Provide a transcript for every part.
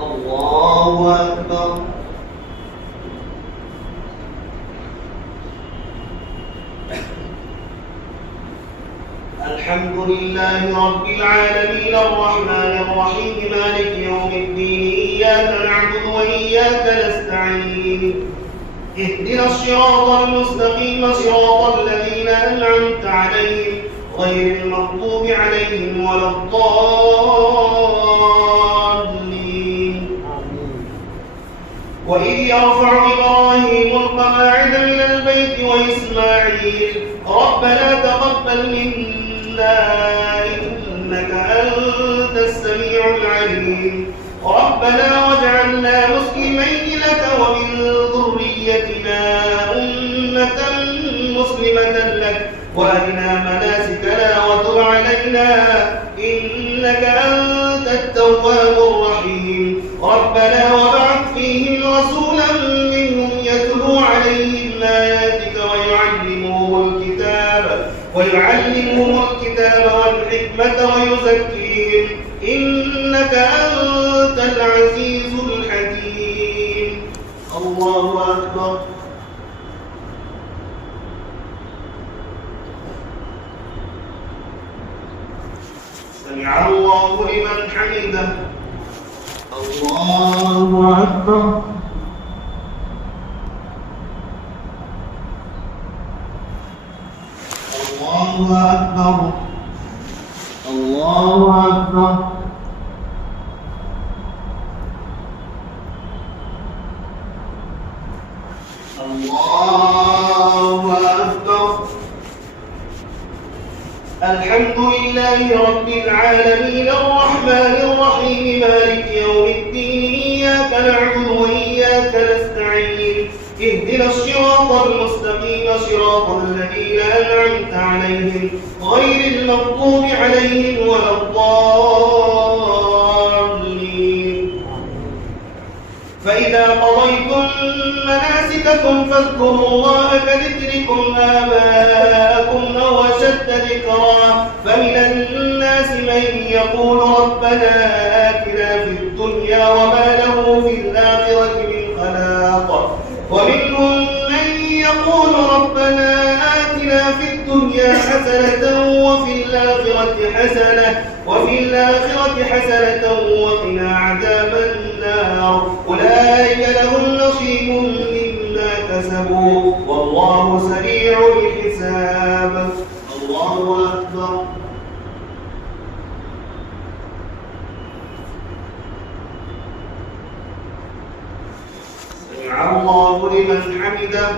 الله أكبر. الحمد لله رب العالمين الرحمن الرحيم مالك يوم الدين إياك نعبد وإياك نستعين اهدنا الصراط المستقيم صراط الذين أنعمت عليهم غير المغضوب عليهم ولا الضالين. وإذ يرفع إبراهيم القواعد من البيت وإسماعيل ربنا تقبل منا إنك أنت السميع العليم ربنا واجعلنا مسلمين لك ومن ذريتنا أمة مسلمة لك وأرنا مناسكنا وتب علينا إنك أنت التواب الرحيم ربنا وابعث فيهم رسولا منهم يتلو عليهم آياتك ويعلمهم الكتاب والحكمة ويزكيهم إنك أنت العزيز الحكيم. الله أكبر. سمع الله لمن حمده. الله أكبر. الله أكبر. الله أكبر. الله أكبر. الحمد لله رب العالمين الرحمن الرحيم مالك يوم الدين إياك نعبد وإياك نستعين اهدنا الصراط المستقيم صراط الذين أنعمت عليهم غير المغضوب عليهم ولا الضالين. فإذا قضيتم مناسككم فاذكروا الله كذكركم آباءكم أو أشد ذكرا فمن الناس من يقول ربنا آتنا في الدنيا وما له في الآخرة من خلاق ومنهم من يقول ربنا آتنا في الدنيا حسنة وفي الآخرة حسنة وقنا عذاب النار أولئك لهم نصيب مما كسبوا والله سريع الحساب. الله أكبر. سمع الله لمن حمده.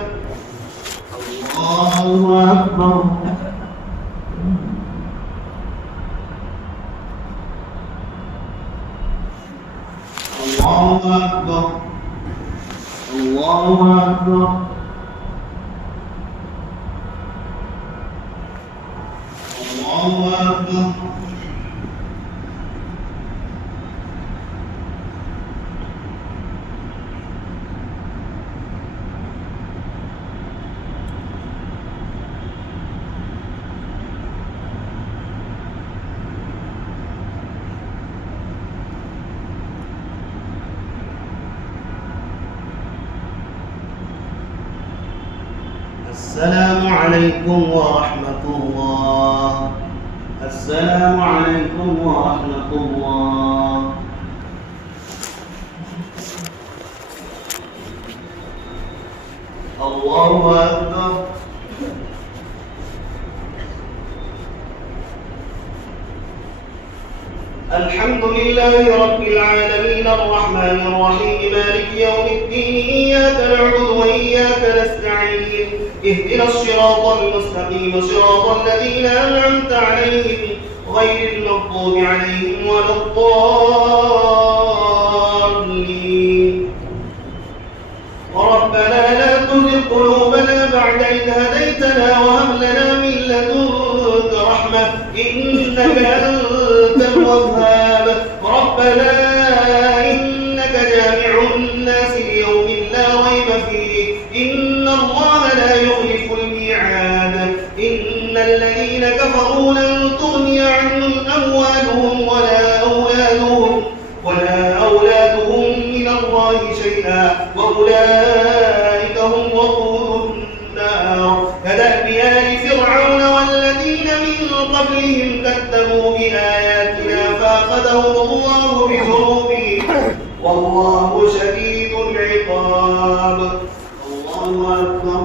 الله أكبر. الله أكبر. الله أكبر. الله أكبر. السلام عليكم ورحمة الله. السلام عليكم ورحمة الله. الله أكبر. الحمد لله رب العالمين الرحمن الرحيم مالك يوم الدين إياك نعبد وإياك نستعين اهدنا الصراط المستقيم صراط الذين أنعمت عليهم غير المغضوب عليهم ولا الضالين. ربنا لا تزغ قلوبنا بعد إذ هديتنا وهب لنا من لدنك رحمة إنك أنت الوهاب. ربنا إنك جامع الناس ليوم لا ريب فيه إن الله لا يخلف الميعاد. إن الذين كفروا لن تغني عنهم أموالهم ولا أولادهم الله شيئا وأولئك هم وقود النار كدأب آل فرعون والذين من قبلهم كذبوا بآياتنا فأخذهم الله بذنوبهم والله شديد العقاب. الله أكبر.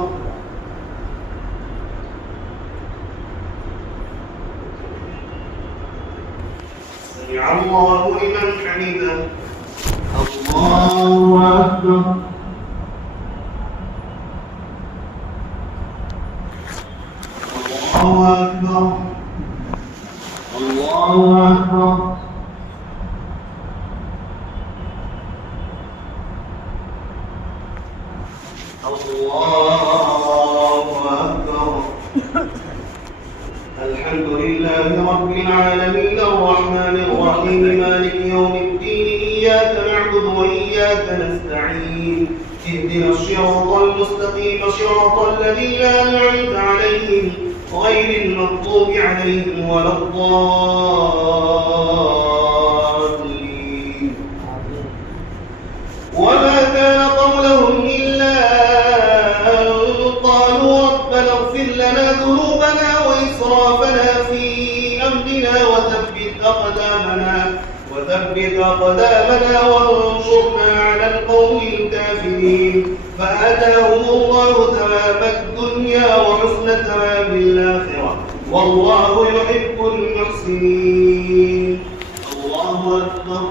سمع الله لمن حمده. الله أكبر. الله أكبر. الله أكبر. الله أكبر. الحمد لله رب العالمين الرحمن الرحيم مالك يوم الدين إياك نعبد وإياك نستعين اهدنا الصراط المستقيم صراط الذين أنعمت عليهم غير المغضوب عليهم ولا الضالين. وما كان قولهم إلا أن قالوا ربنا اغفر لنا ذنوبنا وإسرافنا في أمرنا وثبت أقدامنا وانصرنا على القوم الكافرين. فآتاهم الله ثواب الدنيا وحسن ثواب الآخرة والله يحب المحسنين. الله أكبر.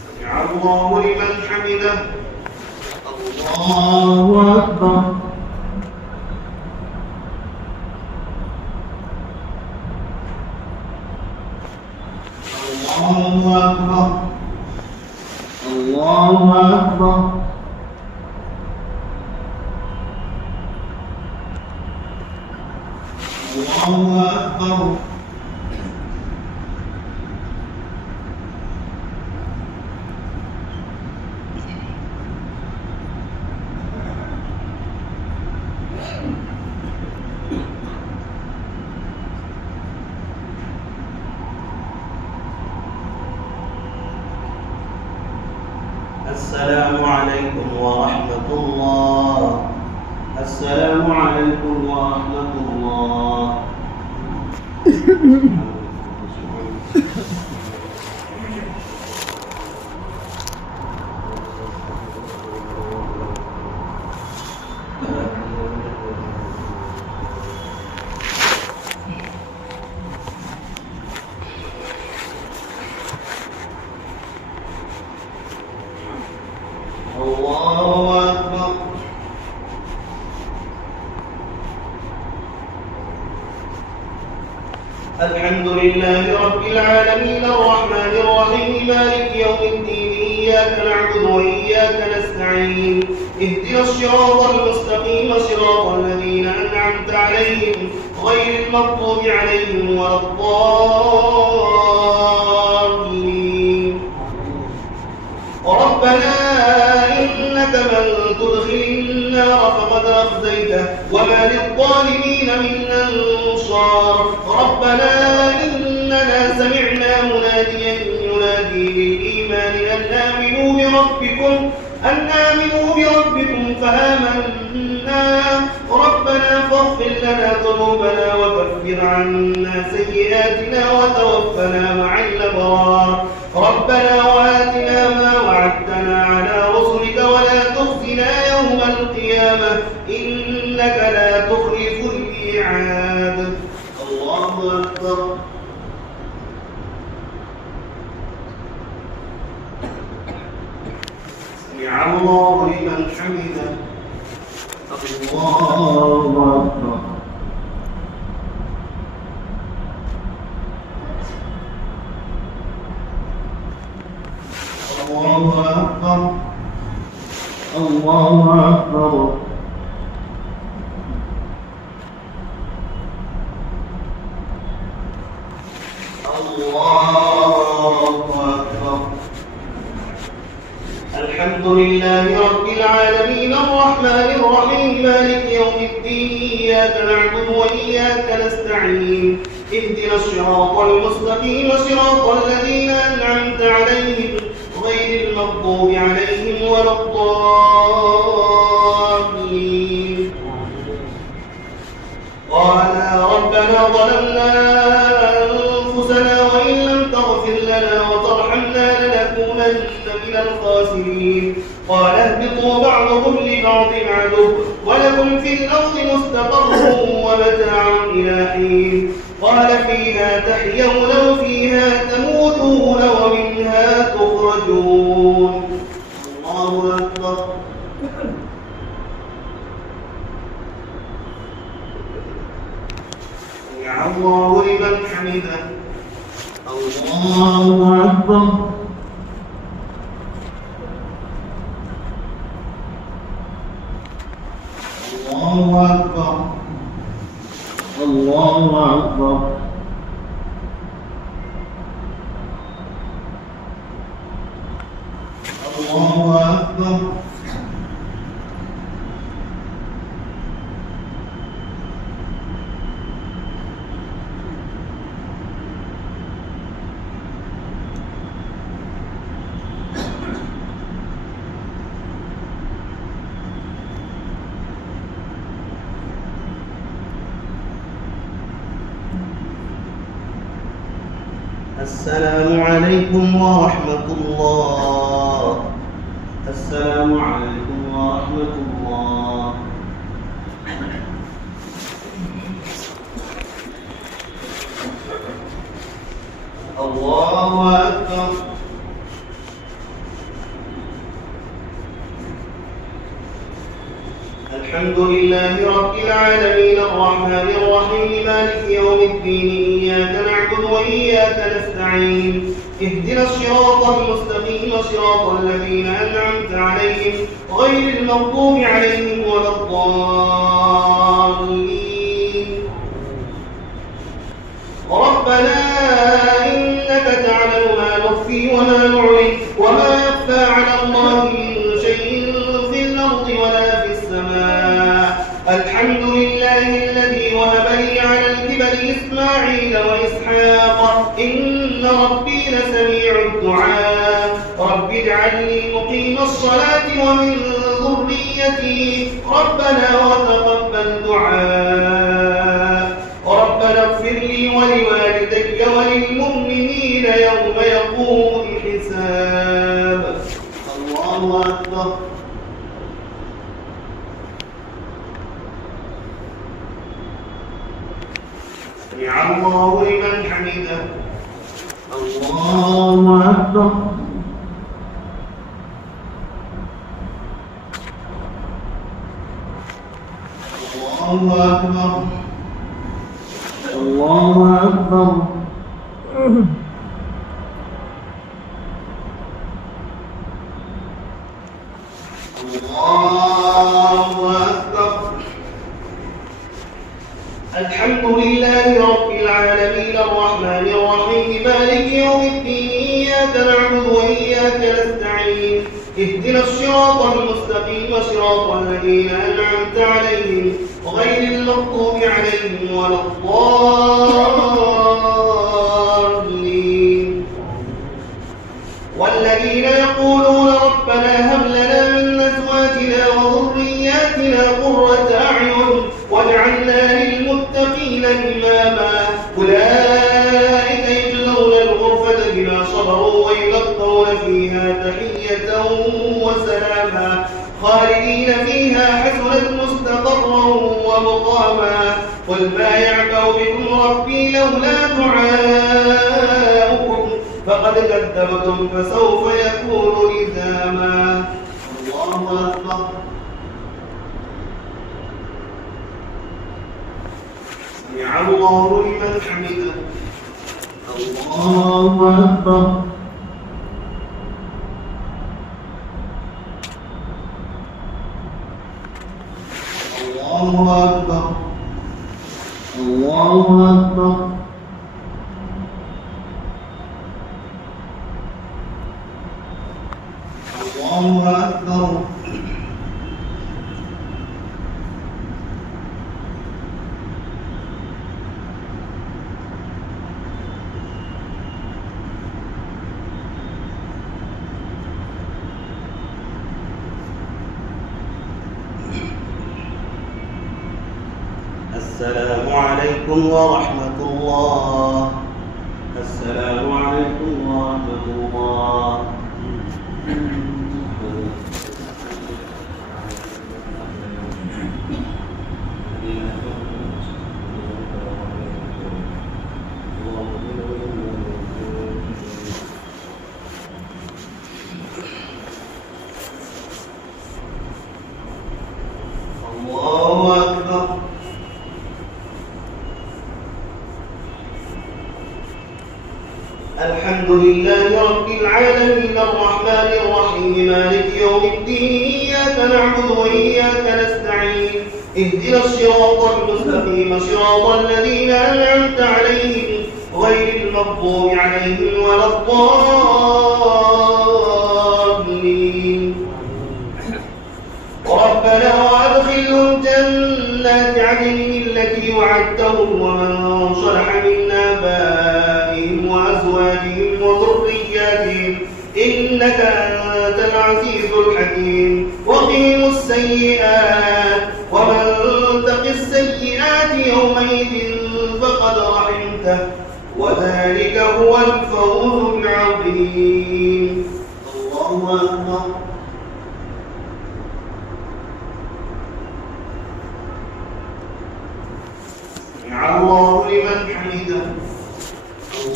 سمع الله لمن حمده. الله أكبر. الله أكبر. الله أكبر. الله أكبر. السلام عليكم ورحمة الله. السلام عليكم ورحمة الله. الله أكبر. الحمد لله رب العالمين الرحمن الرحيم مالك يوم الدين إياك نعبد وإياك نستعين اهدنا الصراط المستقيم صراط الذين أنعمت عليهم غير المغضوب عليهم ولا الضالين. ربنا إنك من تدخل النار فقد أخزيته وما للظالمين من أنصار. ربنا إننا سمعنا مناديا ينادي للإيمان أن آمنوا بربكم فآمنا. ربنا فاغفر لنا ذنوبنا وكفر عنا سيئاتنا وتوفنا مع الأبرار. ربنا وآتنا ما وعدتنا على رسلك ولا تخزنا يوم القيامة إنك لا تخلف الميعاد. الله أكبر. سمع الله لمن حمده. الله أكبر. الله أكبر. الله أكبر. الله أكبر. الحمد الحمد لله رب العالمين الرحمن الرحيم مالك يوم الدين إياك نعبد وإياك نستعين اهدنا الصراط المستقيم صراط الذين أنعمت عليهم غير المغضوب عليهم ولا الضالين. قال ربنا ظلمنا أنفسنا وإن لم تغفر لنا وترحمنا لنكونن من الخاسرين. قال اهبطوا بعضكم لبعض عدو ولكم في الأرض مستقر ومتاع إلى حين. قال فيها تحيون وفيها تموتون ومنها تخرجون. الله أكبر. سمع الله لمن حمده. الله أكبر. الله أكبر. الله أكبر. الله أكبر. السلام عليكم ورحمة الله. السلام عليكم ورحمة الله. الله أكبر. الحمد لله رب العالمين الرحمن الرحيم مالك يوم الدين إياك نعبد وإياك نستعين اهدنا الصراط المستقيم صراط الذين أنعمت عليهم غير المغضوب عليهم ولا الضالين. ربنا إنك تعلم ما نخفي وما نعلن وما يخفى على الله من شيء في الأرض ولا في السماء. الحمد لله الذي وهب لي على الكبر إسماعيل وإسحاق إن ربي لسميع الدعاء. رب اجعلني مقيم الصلاة ومن ذريتي ربنا وتقبل دعاء. ربنا اغفر لي ولوالدي وللمؤمنين يوم يقوم الحساب. الله أكبر. سمع الله لمن حمده. الله أكبر. الله أكبر. الله أكبر. الله أكبر. الحمد لله رب العالمين الرحمن الرحيم مالك يوم الدين إياك نعبد وإياك نستعين اهدنا الصراط المستقيم صراط الذين أنعمت عليهم غير المغضوب عليهم ولا الضالين. والذين يقولون ربنا هب لنا من أزواجنا وذرياتنا قرة أعين واجعلنا للمتقين إماما. أولئك يجزون الغرفة بما صبروا ويلقون فيها تحية وسلاما خالدين فيها حسنت مستقرا ومقاما. قل ما يعبأ بكم ربي لولا دعاؤكم فقد كذبتم فسوف يكون لزاما. الله أكبر. سمع الله لمن حمده. الله أكبر. الله أكبر. الله أكبر. الله أكبر. عليكم ورحمة الله. السلام عليكم ورحمة الله. الله أكبر. الحمد لله رب العالمين الرحمن الرحيم مالك يوم الدين إياك نعبد وإياك نستعين اهدنا الصراط المستقيم صراط الذين أنعمت عليهم غير المغضوب عليهم ولا الضالين. ربنا وأدخلهم جنات عدن التي وعدتهم ومن صلح من آبائهم وأزواجهم وذرياتهم إنك أنت العزيز الحكيم. وقهم السيئات ومن تق السيئات يومئذ فقد رحمته وذلك هو الفوز العظيم. الله أكبر. الله لمن حمده.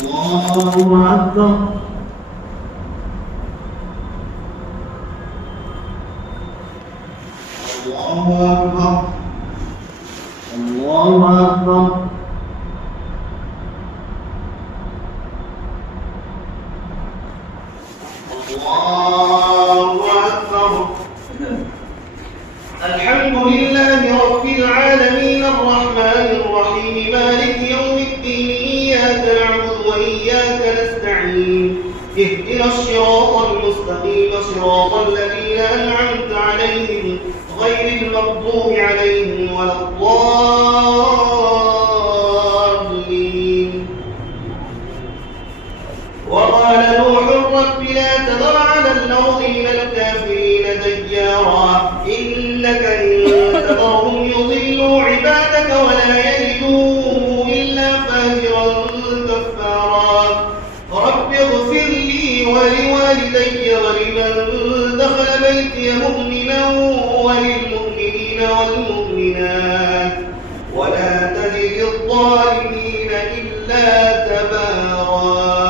الله أكبر. الله أكبر. الله أكبر. الله أكبر. الحمد لله رب العالمين الرحمن الرحيم مالك يوم الدين إياك نعبد وإياك نستعين اهدنا الصراط المستقيم صراط الذين أنعمت عليهم غير المغضوب عليهم ولا الضالين. وقال نوح رب لا تذر على الأرض من الكافرين ديارا إنك إن تذرهم يضلوا عبادك ولا يلدوا إلا فاجرا كفارا. رب اغفر لي ولوالدي ولمن دخل بيتي مؤمنا وللمؤمنين والمؤمنات ولا تزد الظالمين إلا تبارا.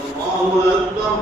الله أكبر.